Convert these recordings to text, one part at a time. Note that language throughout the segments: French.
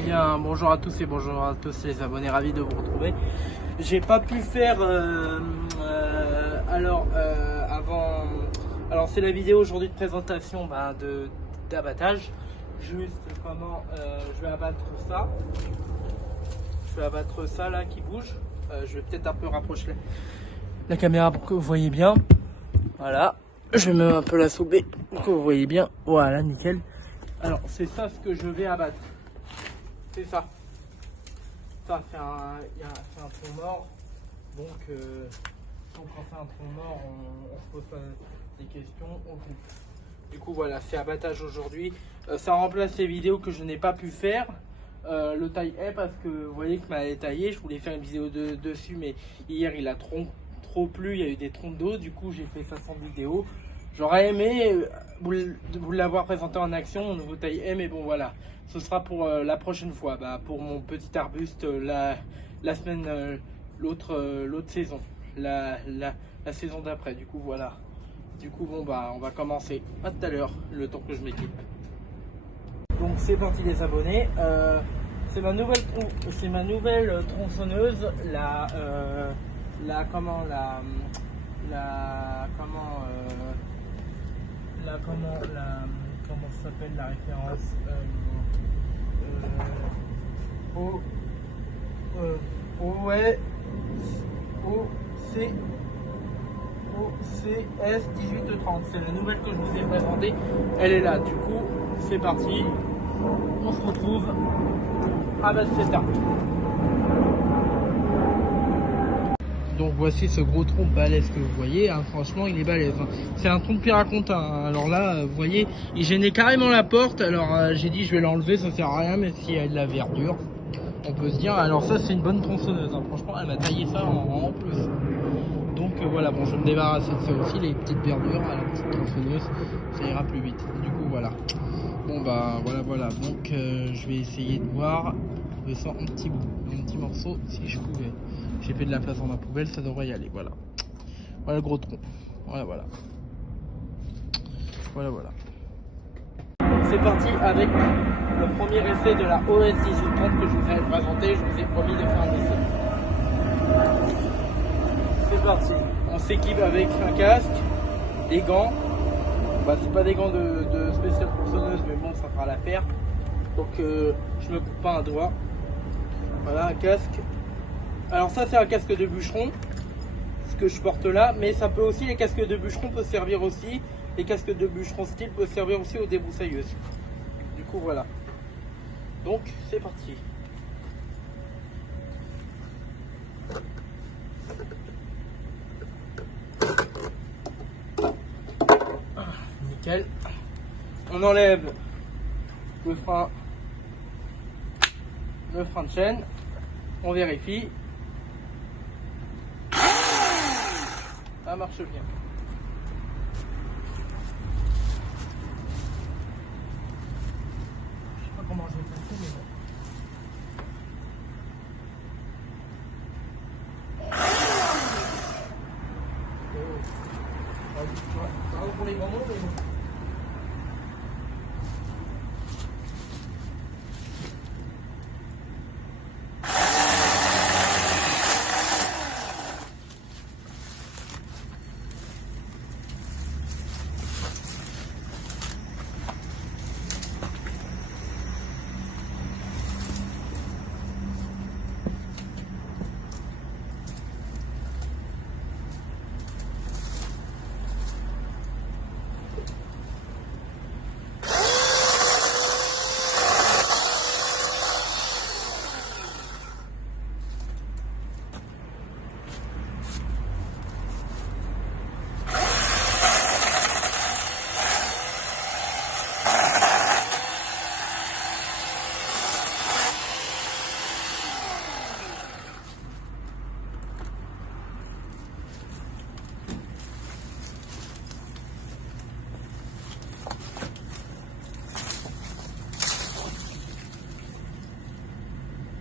bien, bonjour à tous et bonjour à tous les abonnés, ravi de vous retrouver. J'ai pas pu faire alors c'est la vidéo aujourd'hui de présentation d'abattage. Juste comment je vais abattre ça. Je vais abattre ça là qui bouge. Je vais peut-être un peu rapprocher la caméra pour que vous voyez bien. Voilà. Je vais même un peu la soulever pour que vous voyez bien. Voilà, nickel. Alors c'est ça ce que je vais abattre. C'est ça. Ça c'est un tronc mort. Donc quand c'est un tronc mort, on se pose pas des questions, on coupe. Du coup voilà, c'est abattage aujourd'hui. Ça remplace les vidéos que je n'ai pas pu faire. Le taille est parce que vous voyez que m'a taillé. Je voulais faire une vidéo dessus, mais hier il a trop plu. Il y a eu des trompes d'eau. Du coup j'ai fait ça sans vidéo. J'aurais aimé vous l'avoir présenté en action, mon nouveau taille est, mais bon voilà, ce sera pour la prochaine fois, pour mon petit arbuste la semaine, l'autre saison, la saison d'après. Du coup voilà, du coup bon on va commencer. À tout à l'heure, le temps que je m'équipe. Donc c'est parti les abonnés, c'est ma nouvelle tronçonneuse, comment ça s'appelle la référence OCS 1830. C'est la nouvelle que je vous ai présentée. Elle est là. Du coup, c'est parti. On se retrouve à Basteta. Donc voici ce gros tronc balèze que vous voyez, hein. Franchement il est balèze, hein. C'est un tronc piracontin, hein. Alors là vous voyez il gênait carrément la porte. Alors j'ai dit je vais l'enlever, ça sert à rien, mais s'il y a de la verdure on peut se dire. Alors ça c'est une bonne tronçonneuse, hein. Franchement elle m'a taillé ça en plus. Donc voilà, bon je vais me débarrasser de ça aussi, les petites verdures à la petite tronçonneuse, ça ira plus vite. Du coup voilà, bon voilà, donc je vais essayer de voir de ça un petit morceau si je pouvais. J'ai fait de la place dans ma poubelle, ça devrait y aller. Voilà le gros tronc. Voilà. C'est parti avec le premier essai de la OS 1830 que je vous ai présenté. Je vous ai promis de faire un essai. C'est parti. On s'équipe avec un casque, des gants. C'est pas des gants de spécial tronçonneuse, mais bon, ça fera l'affaire. Donc je me coupe pas un doigt. Voilà, un casque. Alors ça c'est un casque de bûcheron, ce que je porte là, mais ça peut aussi, les casques de bûcheron peuvent servir aussi, les casques de bûcheron style peuvent servir aussi aux débroussailleuses. Du coup voilà. Donc c'est parti. Nickel. On enlève le frein de chaîne, on vérifie. Ça marche bien. Je sais pas comment je vais passer, mais bon. Ça va pour les grands mots, mais bon.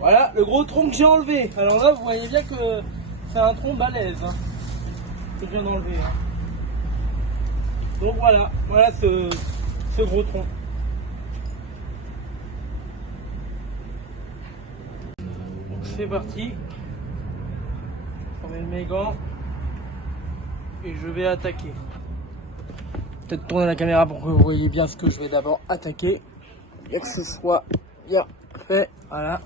Voilà le gros tronc que j'ai enlevé. Alors là vous voyez bien que c'est un tronc balèze, hein, que je viens d'enlever, hein. Donc voilà ce gros tronc. c'est parti. J'enlève mes gants et je vais attaquer. Peut-être tourner la caméra pour que vous voyez bien ce que je vais d'abord attaquer. Bien que ce soit bien fait. Voilà.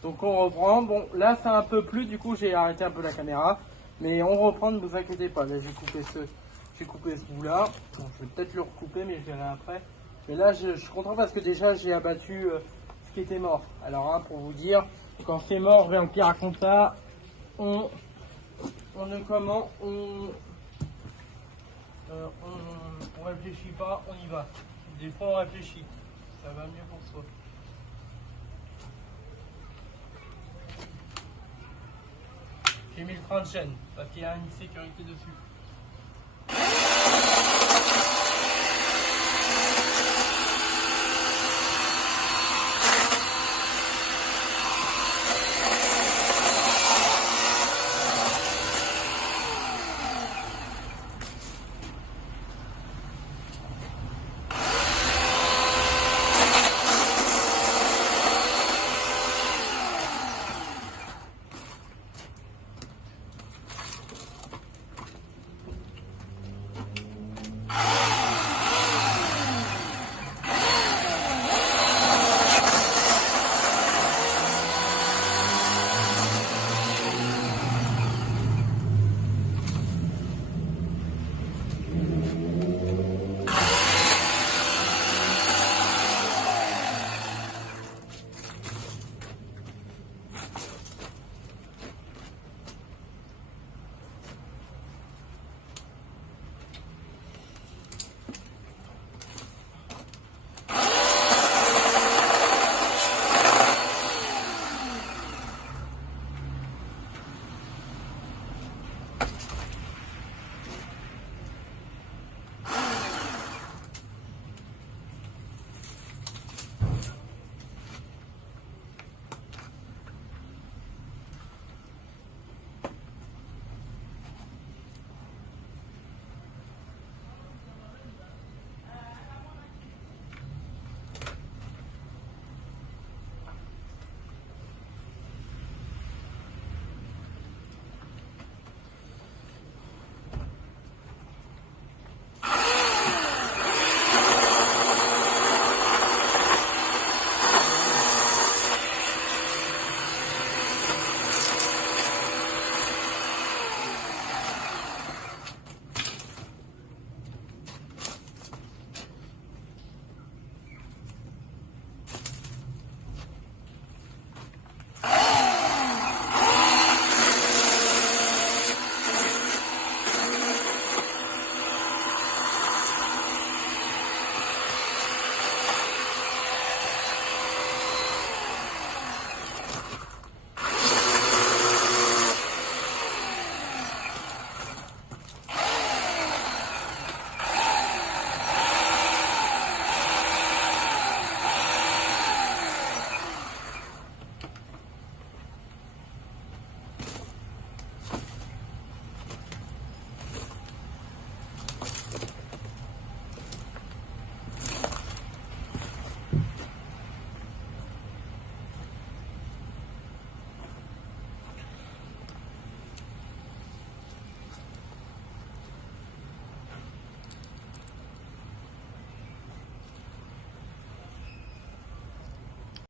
Donc on reprend. Bon, là c'est un peu plus, du coup j'ai arrêté un peu la caméra. Mais on reprend, ne vous inquiétez pas. Là j'ai coupé ce bout là. Bon, je vais peut-être le recouper, mais je verrai après. Mais là je suis content parce que déjà j'ai abattu ce qui était mort. Alors hein, pour vous dire, quand c'est mort, vers le Piraconta, on réfléchit pas, on y va. Des fois on réfléchit. Ça va mieux pour soi. J'ai mis le frein de chaîne parce qu'il y a une sécurité dessus.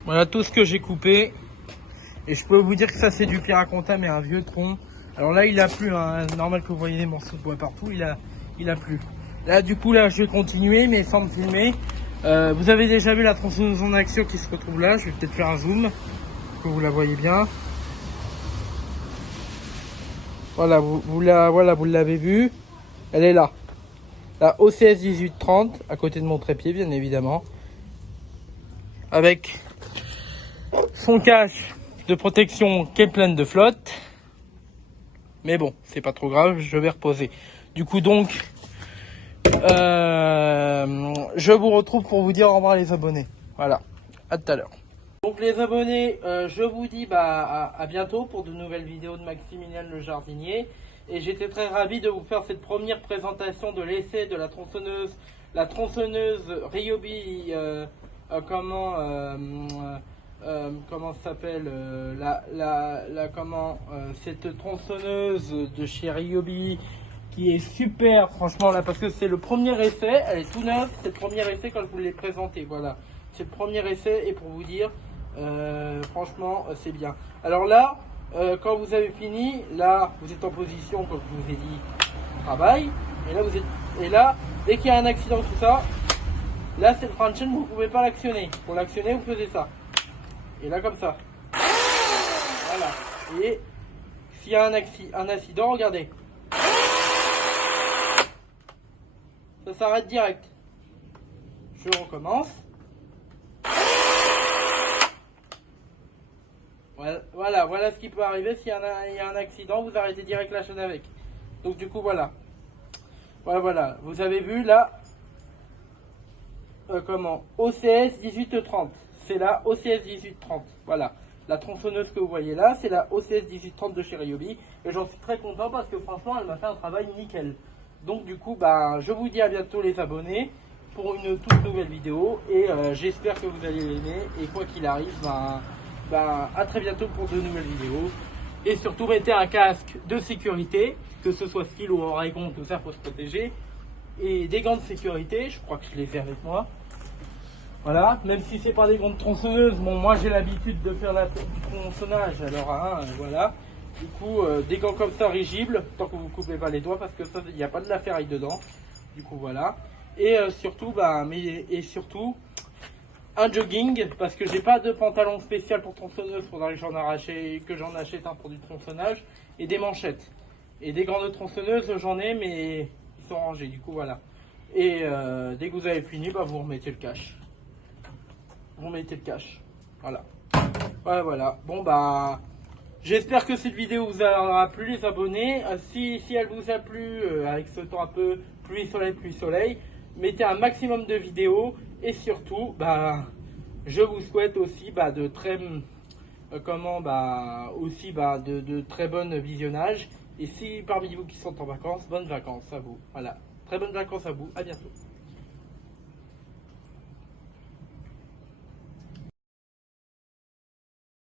Voilà tout ce que j'ai coupé. Et je peux vous dire que ça c'est du Piraconta, mais un vieux tronc. Alors là il a plu, hein. Normal que vous voyez des morceaux de bois partout, il a plu. Là du coup là je vais continuer mais sans me filmer. Vous avez déjà vu la tronçonneuse en action qui se retrouve là. Je vais peut-être faire un zoom, que vous la voyez bien. Voilà, vous l'avez vu. Elle est là. La OCS 1830, à côté de mon trépied bien évidemment. Avec son cache de protection qui est pleine de flotte. Mais bon, c'est pas trop grave, je vais reposer. Du coup donc, je vous retrouve pour vous dire au revoir les abonnés. Voilà, à tout à l'heure. Donc les abonnés, je vous dis à bientôt pour de nouvelles vidéos de Maximilien le jardinier. Et j'étais très ravi de vous faire cette première présentation de l'essai de la tronçonneuse Ryobi, comment ça s'appelle, cette tronçonneuse de chez Ryobi qui est super franchement là, parce que c'est le premier essai, elle est tout neuve, c'est le premier essai quand je vous l'ai présenté, voilà, c'est le premier essai et pour vous dire franchement c'est bien. Alors là quand vous avez fini, là vous êtes en position comme je vous ai dit travail, et là dès qu'il y a un accident tout ça, là cette franchise vous pouvez pas l'actionner. Pour l'actionner vous faisiez ça. Et là comme ça. Voilà. Et s'il y a un accident, regardez. Ça s'arrête direct. Je recommence. Voilà ce qui peut arriver s'il y a un accident, vous arrêtez direct la chaîne avec. Donc du coup voilà. Voilà. Vous avez vu là. OCS 1830. C'est la OCS 1830. Voilà. La tronçonneuse que vous voyez là, c'est la OCS 1830 de chez Ryobi. Et j'en suis très content parce que franchement, elle m'a fait un travail nickel. Donc du coup, je vous dis à bientôt les abonnés pour une toute nouvelle vidéo. Et j'espère que vous allez l'aimer. Et quoi qu'il arrive, à très bientôt pour de nouvelles vidéos. Et surtout, mettez un casque de sécurité, que ce soit stylo ou Oregon, tout ça, faut se protéger. Et des gants de sécurité, je crois que je les ai avec moi. Voilà, même si c'est pas des gants de tronçonneuse, bon moi j'ai l'habitude de faire du tronçonnage, alors voilà. Du coup, des gants comme ça rigibles, tant que vous coupez pas les doigts, parce que ça, il n'y a pas de la ferraille dedans. Du coup voilà. Et surtout, surtout, un jogging, parce que j'ai pas de pantalon spécial pour tronçonneuse, faudra que j'en achète un pour du tronçonnage, et des manchettes. Et des gants de tronçonneuse, j'en ai, mais ils sont rangés, du coup voilà. Et dès que vous avez fini, vous remettez le cache. Vous mettez le cache. Voilà. Voilà. Bon j'espère que cette vidéo vous aura plu les abonnés. Si elle vous a plu, avec ce temps un peu pluie soleil, mettez un maximum de vidéos. Et surtout, je vous souhaite aussi de très de très bonnes visionnages. Et si parmi vous qui sont en vacances, bonnes vacances à vous. Voilà. Très bonnes vacances à vous. À bientôt.